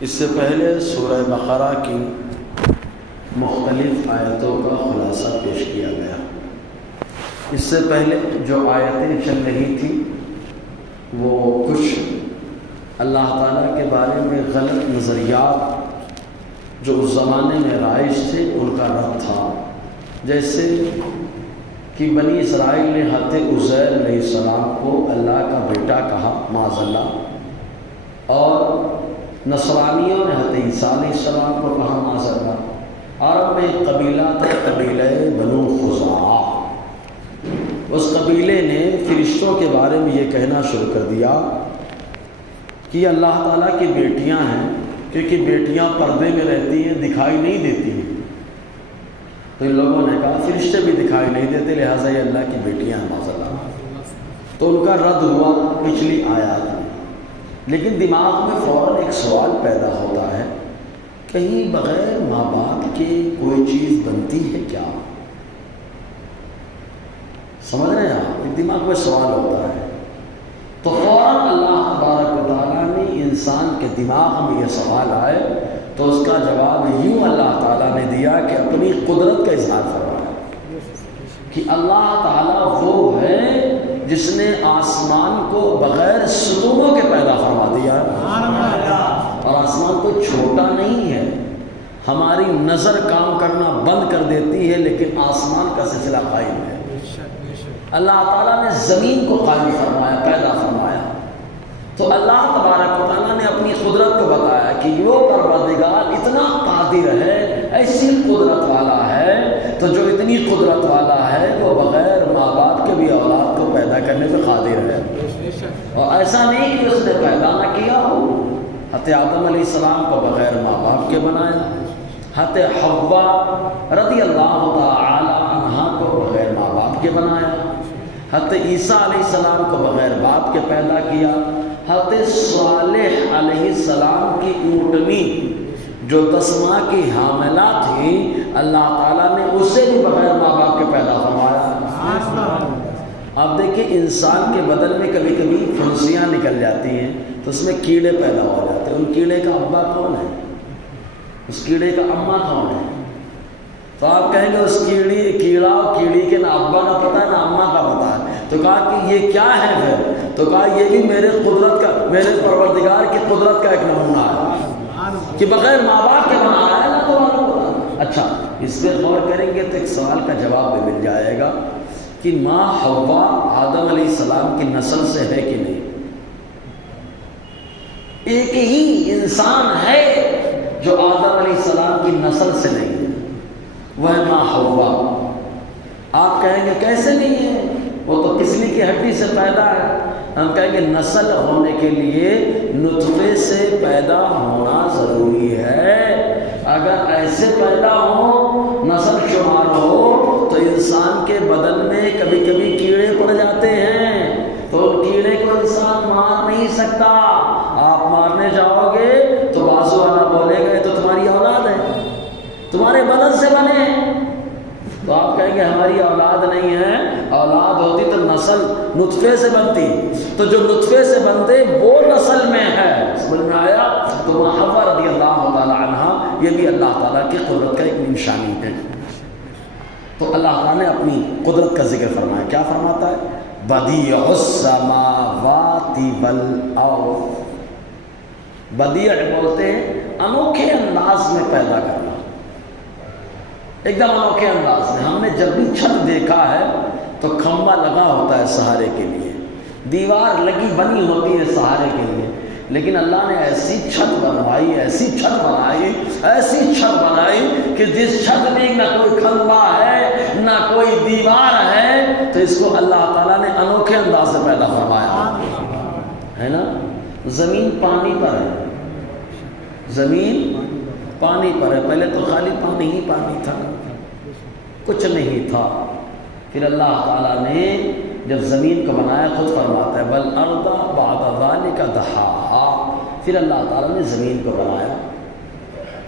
اس سے پہلے سورہ بقرہ کی مختلف آیتوں کا خلاصہ پیش کیا گیا۔ اس سے پہلے جو آیتیں چل رہی تھیں وہ کچھ اللہ تعالیٰ کے بارے میں غلط نظریات جو اس زمانے میں رائج تھے ان کا رد تھا، جیسے کہ بنی اسرائیل نے حضرت عزیر علیہ السلام کو اللہ کا بیٹا کہا معاذ اللہ، اور نصرانیوں نے حضرت عیسیٰ علیہ السلام کو کہا معاذ اللہ۔ عرب میں ایک قبیلہ تھا، قبیلہ بنو خزاعہ۔ اس قبیلے نے فرشتوں کے بارے میں یہ کہنا شروع کر دیا کہ یہ اللہ تعالیٰ کی بیٹیاں ہیں، کیونکہ بیٹیاں پردے میں رہتی ہیں، دکھائی نہیں دیتی ہیں۔ تو ان لوگوں نے کہا فرشتے بھی دکھائی نہیں دیتے، لہٰذا یہ اللہ کی بیٹیاں ہیں معاذ اللہ۔ تو ان کا رد ہوا پچھلی آیات میں، لیکن دماغ میں فوراً ایک سوال پیدا ہوتا ہے، کہیں بغیر ماں باپ کے کوئی چیز بنتی ہے کیا؟ سمجھ رہے ہیں آپ؟ دماغ میں سوال ہوتا ہے تو فوراً اللہ تبارک و تعالیٰ نے انسان کے دماغ میں یہ سوال آئے تو اس کا جواب یوں اللہ تعالیٰ نے دیا کہ اپنی قدرت کا اظہار فرمایا کہ اللہ تعالیٰ وہ ہے جس نے آسمان کو بغیر ستونوں کے پیدا فرما دیا، اور آسمان کوئی چھوٹا نہیں ہے۔ ہماری نظر کام کرنا بند کر دیتی ہے لیکن آسمان کا سلسلہ قائم ہے۔ اللہ تعالیٰ نے زمین کو قائم فرمایا، پیدا فرمایا، تو اللہ تبارک و تعالیٰ نے اپنی قدرت کو بتایا کہ وہ پروردگار اتنا قادر ہے، ایسی قدرت والا ہے، تو جو اتنی قدرت والا ہے وہ بغیر ماں باپ کے بھی اولاد کو پیدا کرنے پہ قادر ہے۔ اور ایسا نہیں کہ اس نے پیدا نہ کیا ہو۔ حضرت آدم علیہ السلام کو بغیر ماں باپ کے بنایا، حضرت حوا رضی اللہ تعالی عنہا کو بغیر ماں باپ کے بنایا، حضرت عیسیٰ علیہ السلام کو بغیر باپ کے پیدا کیا، حضرت صالح علیہ السلام کی اونٹنی جو 10 ماہ کی حاملہ تھی، اللہ تعالیٰ نے اسے بھی بغیر ماں باپ کے پیدا فرمایا۔ اب دیکھیں انسان کے بدن میں کبھی کبھی پھنسیاں نکل جاتی ہیں تو اس میں کیڑے پیدا ہو جاتے ہیں۔ ان کیڑے کا ابا کون ہے؟ اس کیڑے کا اماں کون ہے؟ تو آپ کہیں گے اس کیڑا اور کیڑی کے نہ ابا کا پتہ ہے نہ اماں کا پتہ ہے، تو کہا کہ یہ کیا ہے پھر؟ تو کہا یہ بھی میرے پروردگار کی قدرت کا ایک نمونہ ہے کہ بغیر ماں باپ کے بنایا ہے نا تمہارا۔ اچھا، اس پہ غور کریں گے تو ایک سوال کا جواب بھی مل جائے گا کہ ماں حوا آدم علیہ السلام کی نسل سے ہے کہ نہیں؟ ایک ہی انسان ہے جو آدم علیہ السلام کی نسل سے نہیں ہے، وہ ہے ماں حوا۔ آپ کہیں گے کیسے نہیں ہے؟ وہ تو پسلی کی ہڈی سے پیدا ہے۔ ہم کہیں گے نسل ہونے کے لیے نطفے سے پیدا ہونا ضروری ہے۔ اگر ایسے پیدا ہو، نسل شمار ہو، تو انسان کے بدن میں کبھی کبھی کیڑے پڑ جاتے ہیں، تو کیڑے کو انسان مار نہیں سکتا۔ آپ مارنے جاؤ گے تو بازو والا بولے گا تو تمہاری اولاد ہے، تمہارے بدن سے بنے، تو آپ کہیں گے ہماری اولاد نہیں ہے۔ اولاد ہوتی تو نسل نطفے سے بنتی، تو جو نطفے سے بنتے وہ نسل میں ہے۔ سمجھ میں آیا؟ تو حوا رضی اللہ تعالی عنہ یہ بھی اللہ تعالیٰ کی قدرت کا ایک نشانی ہے۔ تو اللہ تعالیٰ نے اپنی قدرت کا ذکر فرمایا، کیا فرماتا ہے؟ بدیع السماوات والارض۔ بدیع بولتے ہیں انوکھے انداز میں پیدا کرنا، ایک دم انوکھے انداز میں۔ ہم نے جب بھی چھت دیکھا ہے تو کھمبا لگا ہوتا ہے سہارے کے لیے، دیوار لگی بنی ہوتی ہے سہارے کے لیے، لیکن اللہ نے ایسی چھت بنوائی، ایسی چھت بنائی، ایسی چھت بنائی کہ جس چھت میں نہ کوئی کھمبا ہے نہ کوئی دیوار ہے، تو اس کو اللہ تعالیٰ نے انوکھے انداز سے پیدا فرمایا ہے نا۔ زمین پانی پر ہے، زمین پانی پر ہے، پہلے تو خالی پانی ہی پانی تھا، کچھ نہیں تھا۔ پھر اللہ تعالیٰ نے جب زمین کو بنایا خود فرماتا ہے والارض بعد ذلک دحاہا، پھر اللہ تعالیٰ نے زمین کو بنایا،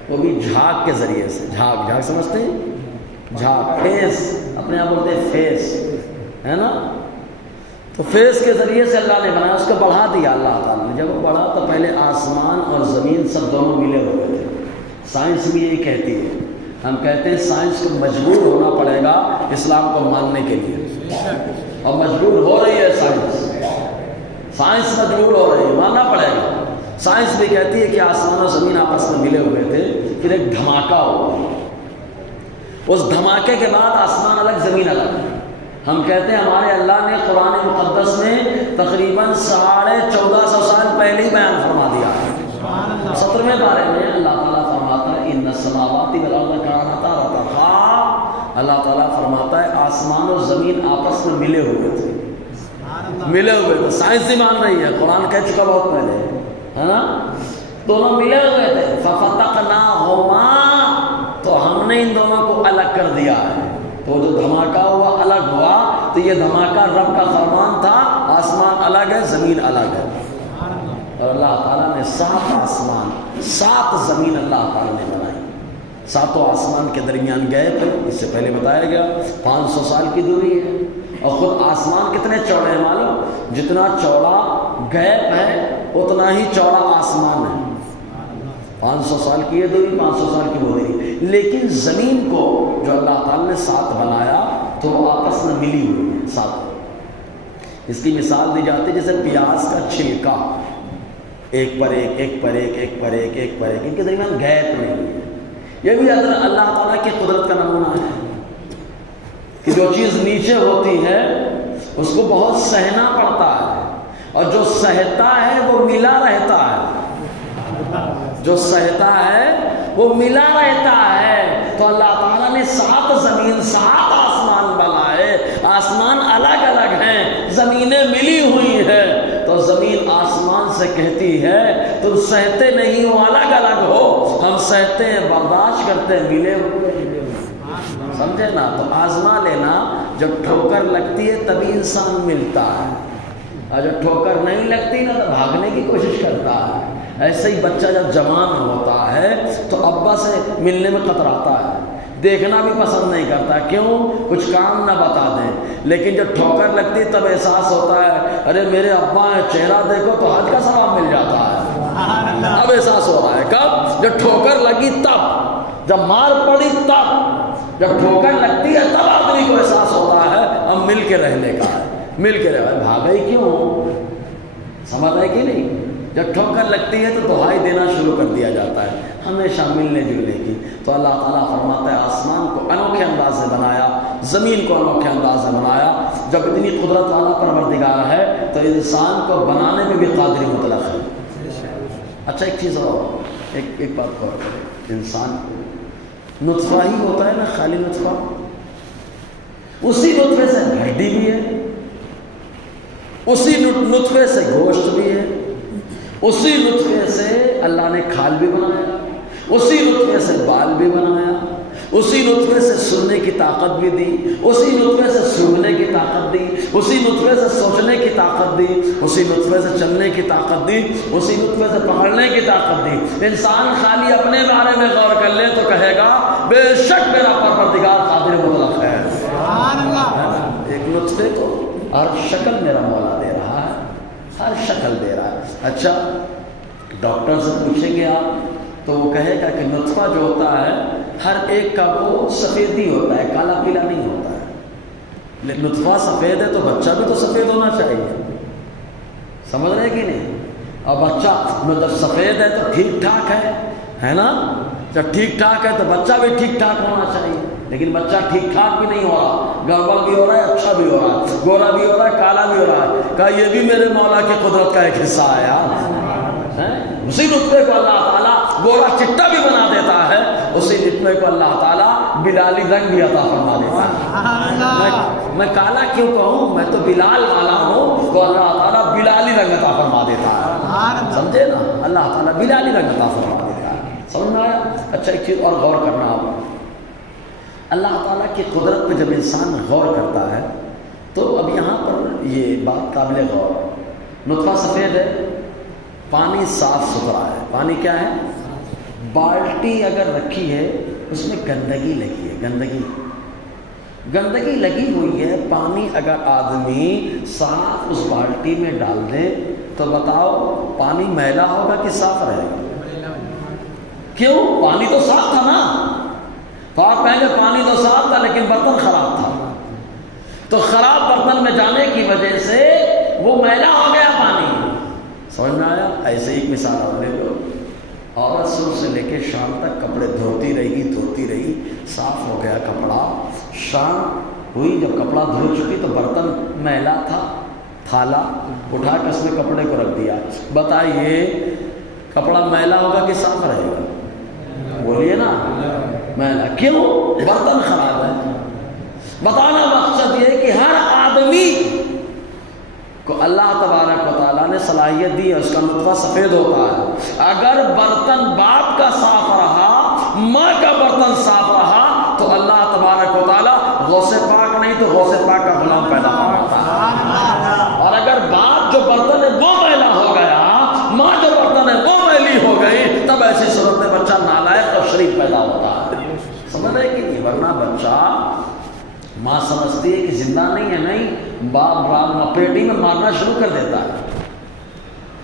وہ بھی جھاگ کے ذریعے سے۔ جھاگ سمجھتے ہیں؟ جھاگ، فیس، اپنے آپ بولتے ہیں فیس، ہے نا؟ تو فیس کے ذریعے سے اللہ نے بنایا، اس کو بڑھا دیا اللہ تعالیٰ نے۔ نے جب وہ بڑھا تو پہلے آسمان اور زمین سب دونوں ملے ہوئے تھے. سائنس بھی یہی کہتی ہے. ہم کہتے ہیں سائنس کو مجبور ہونا پڑے گا اسلام کو ماننے کے لیے, اور مجبور ہو رہی ہے سائنس مجبور ہو رہی ہے, ماننا پڑے گا. سائنس بھی کہتی ہے کہ آسمان اور زمین آپس میں ملے ہوئے تھے, پھر ایک دھماکہ ہوا. اس دھماکے کے بعد آسمان الگ زمین الگ. ہم کہتے ہیں ہمارے اللہ نے قرآن مقدس میں تقریباً 1450 سال پہلے ہی بیان فرما دیا ہے. 17ویں بارے میں اللہ تعالیٰ فرماتا ہے ان السماوات والارض کانتا رتقا. اللہ تعالیٰ فرماتا ہے آسمان اور زمین آپس میں ملے ہوئے تھے, ملے ہوئے تھے. سائنس ہی مان رہی ہے, قرآن کہہ چکا بہت پہلے, ہے نا, دونوں ملے ہوئے تھے. ففتقناہما, تو ہم نے ان دونوں کو الگ کر دیا ہے. تو جو دھماکہ ہوا الگ ہوا, تو یہ دھماکہ رب کا فرمان تھا. آسمان الگ ہے, زمین الگ ہے. اور اللہ تعالیٰ نے 7 آسمان 7 زمین اللہ تعالیٰ نے بنائی. 7 آسمان کے درمیان گیپ ہے, اس سے پہلے بتایا گیا 500 سال کی دوری ہے. اور خود آسمان کتنے چوڑے ہیں معلوم؟ جتنا چوڑا گیپ ہے اتنا ہی چوڑا آسمان ہے. 500 سال کی یہ دوری, 500 سال کی وہ دوری. لیکن زمین کو جو اللہ تعالیٰ نے 7 بنایا تو وہ آپس میں ملی ہوئی ہے 7. اس کی مثال دی جاتی ہے جیسے پیاز کا چھلکا, ایک پر ایک, ایک پر ایک, ایک پر ایک, ایک پر ایک, ان کے درمیان گیپ نہیں ہے. یہ بھی اللہ تعالیٰ کی قدرت کا نمونہ ہے کہ جو چیز نیچے ہوتی ہے اس کو بہت سہنا پڑتا ہے, اور جو سہتا ہے وہ ملا رہتا ہے. جو سہتا ہے وہ ملا رہتا ہے. تو اللہ تعالیٰ نے 7 زمین 7 آسمان بنائے. آسمان الگ الگ ہیں, زمینیں ملی ہوئی ہیں. تو زمین آسمان سے کہتی ہے تم سہتے نہیں ہو, الگ الگ ہو. ہم سہتے ہیں, برداشت کرتے ہیں, ملے ہوئے. سمجھے نا؟ تو آزما لینا, جب ٹھوکر لگتی ہے تبھی انسان ملتا ہے, اور جب ٹھوکر نہیں لگتی نا تو بھاگنے کی کوشش کرتا ہے. ایسے ہی بچہ جب جوان ہوتا ہے تو ابا سے ملنے میں کتراتا ہے, دیکھنا بھی پسند نہیں کرتا. کیوں؟ کچھ کام نہ بتا دیں. لیکن جب ٹھوکر لگتی ہے تب احساس ہوتا ہے ارے میرے ابا ہیں, چہرہ دیکھو تو حج کا ثواب مل جاتا ہے. اب احساس ہو رہا ہے. کب؟ جب ٹھوکر لگی تب, جب مار پڑی تب. جب ٹھوکر لگتی ہے تب آدمی کو احساس ہوتا ہے اب مل کے رہنے کا ہے, مل کے رہے. بھاگے کیوں؟ سمجھ ہے کہ نہیں؟ جب ٹھوکر لگتی ہے تو دہائی دینا شروع کر دیا جاتا ہے, ہمیشہ ملنے جلنے کی. تو اللہ تعالیٰ فرماتا ہے آسمان کو انوکھے انداز سے بنایا, زمین کو انوکھے انداز سے بنایا. جب اتنی قدرت والا پروردگار ہے تو انسان کو بنانے میں بھی قادری مطلق ہے. اچھا ایک چیز اور, ایک بات غور کریں, انسان نطفہ ہی ہوتا ہے نا, خالی نطفہ. اسی نطفے سے ہڈی بھی ہے, اسی نطفے سے گوشت بھی ہے, اسی نطفے سے اللہ نے کھال بھی بنایا, اسی نطفے سے بال بھی بنایا, اسی نطفے سے سننے کی طاقت بھی دی, اسی نطفے سے سونگنے کی طاقت دی, اسی نطفے سے سوچنے کی طاقت دی, اسی نطفے سے چلنے کی طاقت دی, اسی نطفے سے پکڑنے کی طاقت دی. انسان خالی اپنے بارے میں غور کر لے تو کہے گا بے شک میرا پروردگار قادر مطلق ہے. ایک نطفے کو ہر شکل میرا مولا دے رہا ہے, ہر شکل دے رہا ہے. اچھا ڈاکٹر سے پوچھیں گے آپ تو وہ کہے گا کہ نطفہ جو ہوتا ہے ہر ایک کا وہ سفیدی ہوتا ہے, کالا پیلا نہیں ہوتا ہے. نطفہ سفید ہے تو بچہ بھی تو سفید ہونا چاہیے. سمجھ رہے کہ نہیں؟ اور بچہ جب سفید ہے تو ٹھیک ٹھاک ہے نا, جب ٹھیک ٹھاک ہے تو بچہ بھی ٹھیک ٹھاک ہونا چاہیے. لیکن بچہ ٹھیک ٹھاک بھی نہیں ہو رہا, گڑبڑ بھی ہو رہا ہے, اچھا بھی ہو رہا ہے, گورا بھی ہو رہا ہے, کالا بھی ہو رہا ہے. کہا یہ بھی میرے مولا کی قدرت کا ایک حصہ ہے یار. اسی نطفے کو اللہ تعالیٰ گورا چٹا بھی بنا دیتا ہے, اسی نطفے کو اللہ تعالیٰ بلالی رنگ بھی عطا فرما دیتا ہے. میں کالا کیوں کہوں, میں تو بلال والا ہوں, تو اللہ تعالیٰ بلالی رنگ عطا فرما دیتا ہے. سمجھے نا, اللہ تعالیٰ بلالی رنگ عطا فرما دیتا ہے. سمجھ میں آیا؟ اچھا ایک چیز اور غور کرنا آپ, اللہ تعالیٰ کی قدرت پہ جب انسان غور کرتا ہے تو اب یہاں پر یہ بات قابل غور. نطفہ سفید ہے, پانی صاف ستھرا ہے. پانی کیا ہے؟ بالٹی اگر رکھی ہے اس میں گندگی لگی ہے, گندگی لگی ہوئی ہے. پانی اگر آدمی صاف اس بالٹی میں ڈال دے تو بتاؤ پانی میلا ہوگا کہ صاف رہے گا؟ کیوں؟ پانی تو صاف تھا نا. تو آپ کہیں گے پانی تو صاف تھا لیکن برتن خراب تھا. تو خراب برتن میں جانے کی وجہ سے وہ میلا ہو گیا پانی. سمجھ میں آیا؟ ایسے ہی مثال اور لے لو. عورت صبح سے لے کے شام تک کپڑے دھوتی رہی, صاف ہو گیا کپڑا. شام ہوئی, جب کپڑا دھو چکی تو برتن میلا تھا, تھالا اٹھا کے اس میں کپڑے کو رکھ دیا. بتائیے کپڑا میلا ہوگا کہ صاف رہے گا؟ بولیے نا, میلا. کیوں؟ برتن خراب ہے. بتانا مقصد یہ ہے کہ ہر آدمی کو اللہ تبارک و تعالیٰ نے صلاحیت دی ہے, اس کا نطفہ سفید ہوتا ہے. اگر برتن باپ کا صاف رہا, ماں کا برتن صاف رہا, تو اللہ تبارک و تعالیٰ غوث پاک نہیں تو غوث پاک کا غلام پیدا کرتا ہے. اور اگر باپ جو برتن ہے وہ میلا ہو گیا, ماں جو برتن ہے وہ میلی ہو گئی, تب ایسی صورت میں بچہ نالائق اور شریف پیدا ہوتا ہے. سمجھ رہے کہ نہیں؟ ورنہ بچہ ماں سمجھتی ہے کہ زندہ نہیں ہے, نہیں, باپ پیٹی میں مارنا شروع کر دیتا ہے.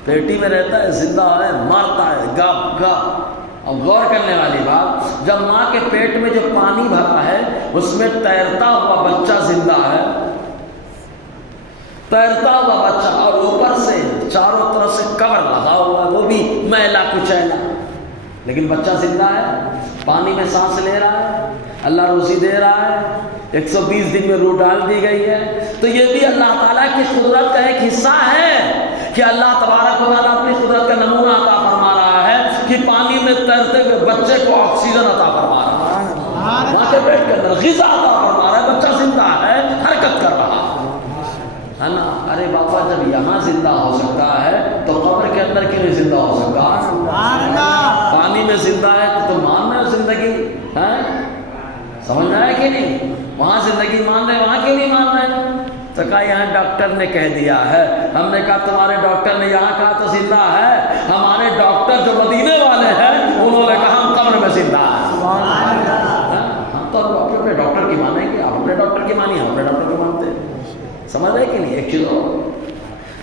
پیٹی میں رہتا ہے, زندہ ہے, مارتا ہے گپ گپ. اور غور کرنے والی بات, جب ماں کے پیٹ میں جو پانی بھرا ہے اس میں تیرتا ہوا بچہ زندہ ہے, تیرتا ہوا بچہ, اور اوپر سے چاروں طرف سے کور لگا ہوا ہے, وہ بھی میلا کچیلا, لیکن بچہ زندہ ہے, پانی میں سانس لے رہا ہے, اللہ روزی دے رہا ہے, 120 دن میں روح ڈال دی گئی ہے. تو یہ بھی اللہ تعالیٰ کی قدرت کا ایک حصہ ہے کہ اللہ تبارک و تعالیٰ اپنی قدرت کا نمونہ عطا فرما رہا ہے کہ پانی میں تیرتے ہوئے بچے کو آکسیجن عطا فرما رہا ہے, ماں کے پیٹ کے اندر غذا عطا فرما رہا ہے, بچہ زندہ ہے, حرکت کر رہا ہے نا. ارے بابا جب یہاں زندہ ہو سکتا ہے تو قبر کے اندر کیوں نہیں زندہ ہو سکتا؟ پانی میں زندہ ہے تو مان رہے ہو زندگی ہے, سمجھ آیا کہ نہیں؟ وہاں زندگی مان رہے, وہاں کیوں نہیں مان رہے؟ تو کہا یہاں ڈاکٹر نے کہہ دیا ہے. ہم نے کہا تمہارے ڈاکٹر نے یہاں کہا تو زندہ ہے, ہمارے ڈاکٹر جو مدینے والے ہیں انہوں نے کہا ہم قبر میں زندہ ہیں. ہم تو اپنے ڈاکٹر کی مانیں گے, آپ اپنے ڈاکٹر کی مانیے, ہم اپنے ڈاکٹر کی مانتے ہیں. سمجھ رہے کہ نہیں؟ ایک چیز اور,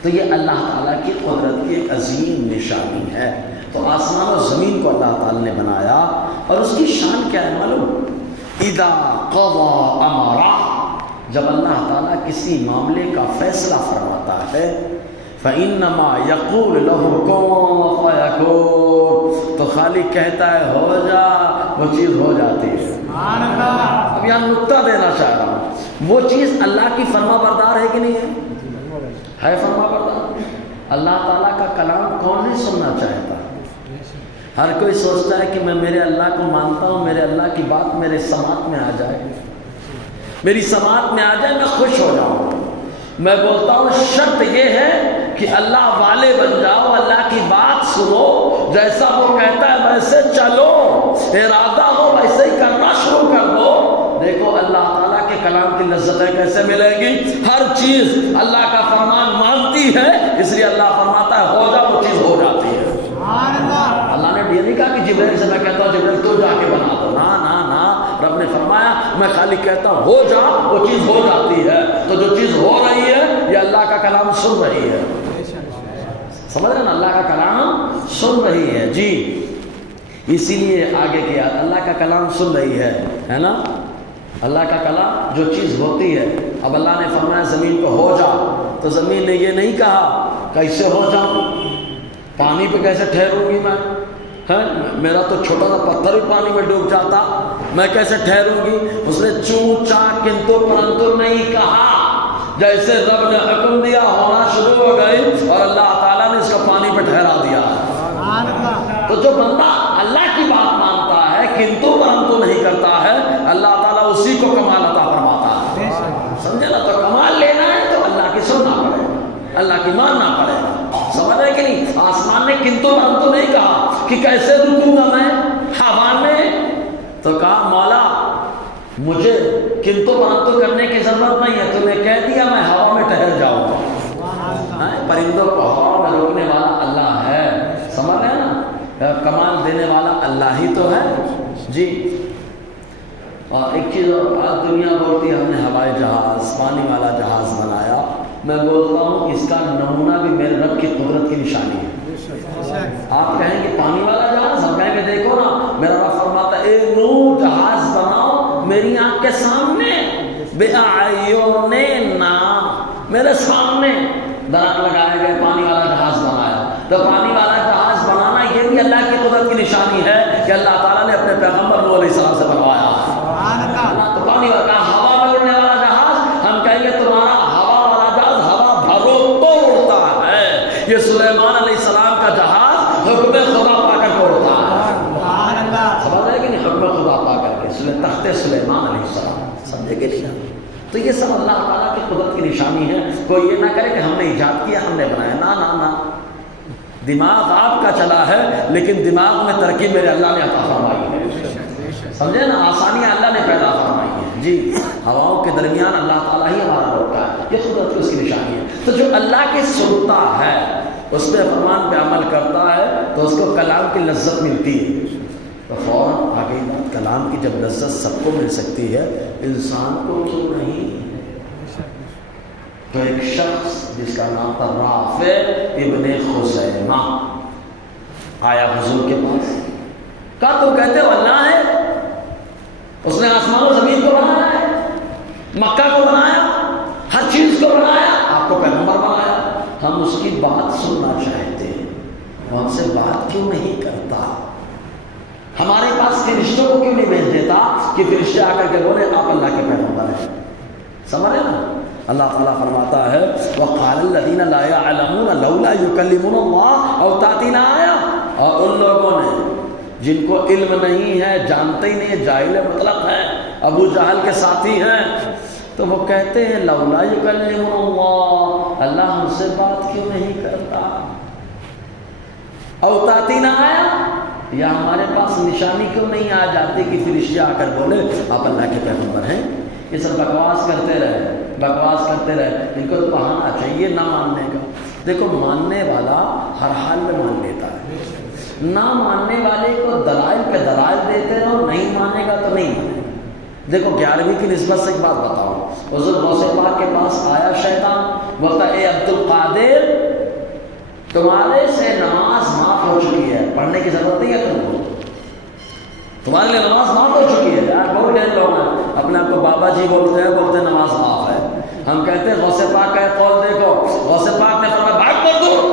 تو یہ اللہ تعالیٰ کی قدرت کی ایک عظیم نشانی ہے. تو آسمان اور زمین کو اللہ تعالیٰ نے بنایا, اور اس کی شان کیا ہے معلوم؟ اذا قضى امرا, جب اللہ تعالیٰ کسی معاملے کا فیصلہ فرماتا ہے, فإنما يقول له كن فيكون, تو خالق کہتا ہے ہو جا, وہ چیز ہو جاتی ہے. اب یہاں نقطہ دینا چاہ رہا ہوں, وہ چیز اللہ کی فرما بردار ہے کہ نہیں ہے فرما بردار. اللہ تعالیٰ کا کلام کون نہیں سننا چاہتا؟ ہر کوئی سوچتا ہے کہ میں میرے اللہ کو مانتا ہوں, میرے اللہ کی بات میرے سماعت میں آ جائے, میری سماعت میں آ جائے, میں خوش ہو جاؤں. میں بولتا ہوں شرط یہ ہے کہ اللہ والے بن جاؤ, اللہ کی بات سنو, جیسا وہ کہتا ہے ویسے چلو, ارادہ ہو ویسے ہی کرنا شروع کر دو. دیکھو اللہ تعالیٰ کے کلام کی لذتیں کیسے ملیں گی. ہر چیز اللہ کا فرمان مانتی ہے, اس لیے اللہ فرماتا ہے ہو جا, وہ چیز ہو جاتی ہے. اللہ نے یہ نہیں کہا کہ جبریل سے میں کہتا ہوں جبریل تو جا کے بنا دو, نا نا نا, رب نے فرمایا میں خالی کہتا ہوں ہو جا, وہ چیز ہو جاتی ہے. تو جو چیز ہو رہی ہے یہ اللہ کا کلام سن رہی ہے. سمجھ رہے نا, اللہ کا کلام سن رہی ہے. جی اسی لیے آگے کیا, اللہ کا کلام سن رہی ہے نا, اللہ کا کلام جو چیز ہوتی ہے. اب اللہ نے فرمایا زمین کو ہو جا, تو زمین نے یہ نہیں کہا کیسے ہو جاؤں, پانی پہ کیسے ٹھہروں گی میں, میرا تو چھوٹا سا پتھر بھی پانی میں ڈوب جاتا, میں کیسے ٹھہروں گی. اس نے چوں چاں کنتو پرنتو نہیں کہا, جیسے رب نے حکم دیا ہونا شروع ہو گئی, اور اللہ تعالیٰ نے اس کو پانی پہ ٹھہرا دیا. تو جو بندہ اللہ کی بات مانتا ہے کنتو پرنتو نہیں کرتا ہے, اللہ تعالیٰ اسی کو کمال عطا فرماتا ہے. سمجھے نا, تو کمال لینا ہے تو اللہ کی سننا پڑے گا, اللہ کی ماننا پڑے گا. سمجھ رہے کہ نہیں؟ آسمان نے کنتو پرنتو نہیں کہا کہ کیسے رکوں گا میں ہوا میں, تو کہا مولا مجھے کنتو پرنتو کرنے کی ضرورت نہیں ہے, تو نے کہہ دیا میں ہوا میں ٹہر جاؤں گا. پرندوں کو ہوا میں روکنے والا اللہ ہے. سمجھ رہے ہیں نا, کمال دینے والا اللہ ہی تو ہے. جی اور ایک چیز اور, آج دنیا بولتی ہے ہم نے ہوائی جہاز, پانی والا جہاز بنایا. میں بولتا ہوں اس کا نمونہ بھی میرے رب کی قدرت کی نشانی ہے۔ آپ کہیں گے پانی والا جہاز، ہم کہیں گے دیکھو نا میرا رب فرماتا ہے اے نوح جہاز بناؤ میری آنکھ کے سامنے، بِأَعْيُنِنَا، میرے سامنے درخت لگائے گئے، پانی والا جہاز بنایا۔ تو پانی والا جہاز بنانا یہ بھی اللہ کی قدرت کی نشانی ہے کہ اللہ تعالیٰ نے اپنے پیغمبر نوح علیہ السلام سے بنوایا۔ تو پانی والا ہوا میں اڑنے والا جہاز، ہم کہیں گے تمہارا ہوا والا جہاز ہوا بھرو تو اڑتا ہے، یہ سلیمان علیہ السلام کا جہاز حکم خدا پا کر کے اڑتا ہے۔ سمجھ رہے کہ نہیں؟ حکم خدا پا کر کے، تخت سلیمان علیہ السلام، سمجھے کہ نہیں؟ تو یہ سب اللہ تعالیٰ کی قدرت کی نشانی ہے۔ کوئی یہ نہ کرے کہ ہم نے ایجاد کیا، ہم نے بنایا، نہ نہ نہ، دماغ آپ کا چلا ہے لیکن دماغ میں ترکیب میرے اللہ نے عطا فرمائی ہے، سمجھے نا؟ آسانیاں اللہ نے پیدا فرمائی ہیں جی، ہواؤں کے درمیان اللہ تعالیٰ ہی ہمارا روکتا ہے، یہ قدرت کی اس کی نشانی ہے۔ تو جو اللہ کی سنتا ہے اس پہ فرمان پہ عمل کرتا ہے تو اس کو کلام کی لذت ملتی ہے، تو فوراً آگے بات، کلام کی جب لذت سب کو مل سکتی ہے انسان کو کیوں نہیں؟ تو ایک شخص جس کا نام تھا رافع ابن خزیمہ آیا حضور کے پاس، کہا تم کہتے ہو اللہ ہے، اس نے آسمان و زمین کو بنایا ہے، مکہ کو بنایا، ہر چیز کو بنایا، آپ کو پیغمبر بنایا، ہم اس کی بات سننا چاہتے ہیں، وہ ہم سے بات کیوں نہیں کرتا؟ ہمارے پاس فرشتوں کو کیوں نہیں بھیج دیتا کہ فرشتے آ کر کے بولے آپ اللہ کے پیغمبر ہیں؟ سمجھ رہے نا؟ اللہ تعالیٰ فرماتا ہے وَقَالَ الَّذِينَ لَا يَعْلَمُونَ لَوْلَا يُكَلِّمُنَ اللَّهُ أَوْ تَأْتِينَا آیَةٌ، اور ان لوگوں نے جن کو علم نہیں ہے، جانتے ہی نہیں، جاہل مطلق ہے، ابو جہل کے ساتھی ہیں، تو وہ کہتے ہیں لولا یکلمنا اللہ، اللہ ہم سے بات کیوں نہیں کرتا؟ او تاتینا آیا، یا ہمارے پاس نشانی کیوں نہیں آ جاتی کہ فرشتے آ کر بولے آپ اللہ کے پیغمبر ہیں؟ یہ سب بکواس کرتے رہے، ان کو تو بہانا چاہیے نہ ماننے کا۔ دیکھو ماننے والا ہر حال میں مان لیتا ہے، نہ ماننے والے کو دلائل پہ دلائل دیتے رہو، نہیں مانے گا تو نہیں مانے گا۔ دیکھو 11ویں کی نسبت سے ایک بات بتاؤ، حضور غوث پاک کے پاس آیا شیطان، بولتا اے عبد القادر تمہارے سے نماز معاف ہو چکی ہے، پڑھنے کی ضرورت نہیں ہے تم کو، تمہارے لیے نماز معاف ہو چکی ہے۔ یار بہت ڈھیر لوگ ہیں اپنے آپ کو بابا جی بولتے ہیں نماز معاف ہے، ہم کہتے ہیں غوث پاک کا قول دیکھو، غوث پاک نے فرمایا بھاگ مردود،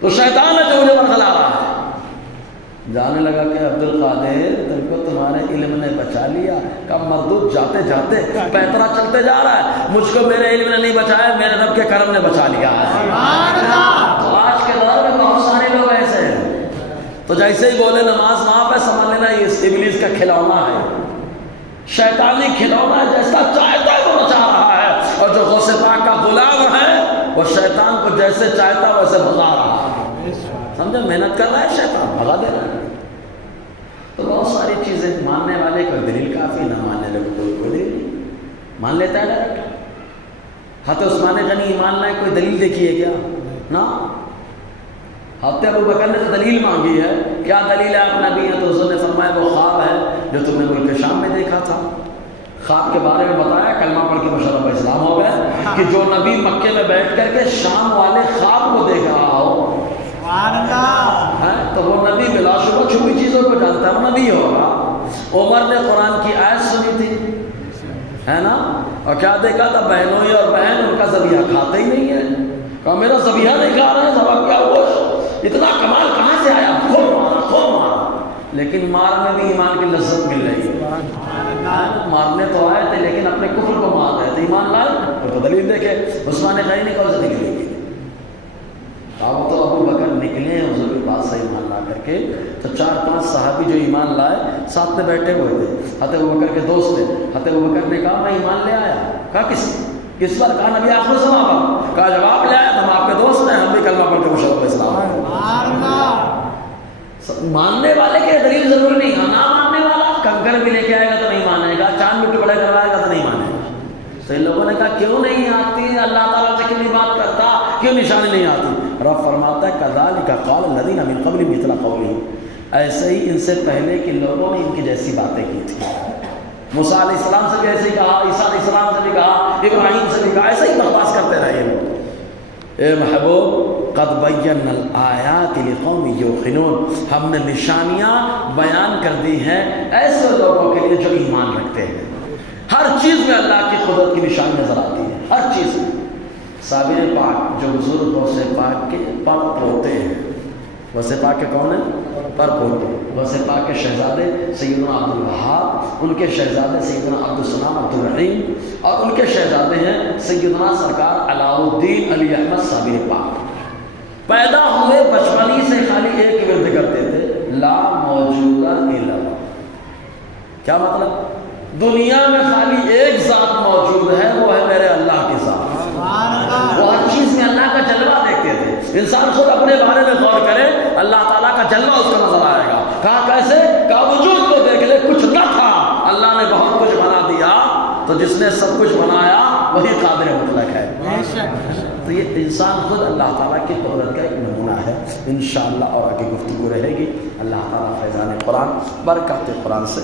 تو شیطان ہے جو مجھے برخلا رہا ہے۔ جانے لگا کہ عبد القادر تم کو تمہارے علم نے بچا لیا، کب مردود جاتے جاتے پیترا چلتے جا رہا ہے، مجھ کو میرے علم نے نہیں بچایا، میرے رب کے کرم نے بچا لیا ہے۔ تو آج کے دور میں بہت سارے لوگ ایسے ہیں، تو جیسے ہی بولے نماز معاف ہے سمجھ لینا یہ ابلیس کا کھلونا ہے، شیطانی کھلونا ہے، جیسا چاہتا ہے وہ نچا رہا ہے، اور جو غوث پاک کا غلام ہے وہ شیطان کو جیسے چاہتا ہے ویسے بھگا رہا ہے، سمجھا؟ محنت کر رہا ہے، شیطان بھگا دے رہا ہے۔ تو بہت ساری چیزیں ماننے والے کوئی دلیل کافی، نہ ماننے والے کوئی دلیل نہیں، مان لیتا ہے ڈائریکٹ۔ حضرت عثمان غنی ایمان لائے، کوئی دلیل دیکھیے کیا؟ نہ، حضرت ابو بکر نے تو دلیل مانگی ہے، کیا دلیل ہے آپ نبی ہیں؟ تو حضور نے فرمایا وہ خواب ہے جو تم نے ملک شام میں دیکھا تھا، خواب کے بارے میں بتایا، کلمہ پڑھ کے مشرف اسلام ہو گئے کہ جو نبی مکے میں بیٹھ کر کے شام والے خواب کو دیکھ رہا ہو تو وہ نبی بلا شبہ چھپی چیزوں کو جانتا ہے، وہ نبی ہوگا۔ عمر نے قرآن کی آیت سنی تھی، ہے نا، اور کیا دیکھا تھا؟ بہنوں ہی اور بہن ان کا ذبیحہ کھاتے ہی نہیں ہے، کہا میرا ذبیحہ نہیں کھا رہے ہیں، ذبح کیا گوشت، اتنا کمال کہاں سے آیا؟ خوب مارا، لیکن مار میں بھی ایمان کی لذت مل رہی ہے، مارنے تو آئے تھے لیکن اپنے کفر کو مار رہے تھے، ایمان لائے تو دلیل دیکھے۔ عثمان غنی نے کون سی دلیل دی؟ اب تو ابو بکر نکلے ہیں حضور کے پاس سے ایمان لا کر کے، تو 4-5 صحابی جو ایمان لائے ساتھ میں بیٹھے ہوئے تھے، حضرت ابو بکر کے دوست تھے۔ حضرت ابو بکر نے کہا میں ایمان لے آیا، کہا کس پر؟ کہا نبی آخر زمان پر، کہا جب آپ لے آئے تو ہم آپ کے دوست ہیں، ہم بھی کلمہ پڑھ کے مشرف اسلام ہیں۔ ماننے والے کے دلیل ضروری نہیں ہے، نہ ماننے والا کنکر بھی لے کے آئے گا تو نہیں مانے گا، چاند بھی ٹکڑے کروائے گا تو نہیں مانے گا۔ تو ان لوگوں نے کہا کیوں نہیں آتی؟ اللہ تعالیٰ سے کیوں نہیں بات کرتا؟ کیوں نشانی نہیں آتی؟ رب فرماتا ہے کذالک قال الذین من قبلہم مثل قولہم، ایسے ہی ان سے پہلے کے لوگوں نے ان کی جیسی باتیں کی تھی۔ موسیٰ علیہ السلام سے بھی ایسے ہی کہا، عیسیٰ علیہ السلام سے بھی کہا، ابراہیم سے بھی کہا، ایسے ہی بکواس کرتے رہے لوگ۔ اے محبوب قد بینا الآیات لقوم یوقنون، ہم نے نشانیاں بیان کر دی ہیں ایسے لوگوں کے لیے جو ایمان رکھتے ہیں۔ ہر چیز میں اللہ کی قدرت کی نشانی نظر آتی ہے، ہر چیز میں۔ صابر پاک جو بزرگ غوث پاک کے پر پوتے ہیں، غوث پاک کے کون ہیں؟ پر پوتے۔ غوث پاک کے شہزادے سیدنا عبد الوہاب، ان کے شہزادے سیدنا عبد السلام عبد الرحیم، اور ان کے شہزادے ہیں سیدنا سرکار علاء الدین علی احمد صابر پاک۔ پیدا ہوئے بچپنی سے خالی ایک ورد کرتے تھے، لا موجودہ الا اللہ۔ کیا مطلب؟ دنیا میں خالی ایک ذات موجود ہے، وہ ہے میرے اللہ کے ذات۔ وہ ہر چیز میں اللہ کا جلوہ دیکھتے تھے۔ انسان خود اپنے بارے میں غور کرے، اللہ تعالیٰ کا جلوہ اس کو نظر آئے گا۔ کہا کیسے؟ کہا وجود کو دیکھ لے، کچھ نہ تھا، اللہ نے بہت کچھ بنا دیا، تو جس نے سب کچھ بنایا وہی قادر مطلق ہے۔ تو یہ انسان خود اللہ تعالیٰ کی قدرت کا ایک نمونہ ہے۔ انشاءاللہ اور آگے گفتگو رہے گی۔ اللہ تعالیٰ فیضان قرآن، برکات قرآن سے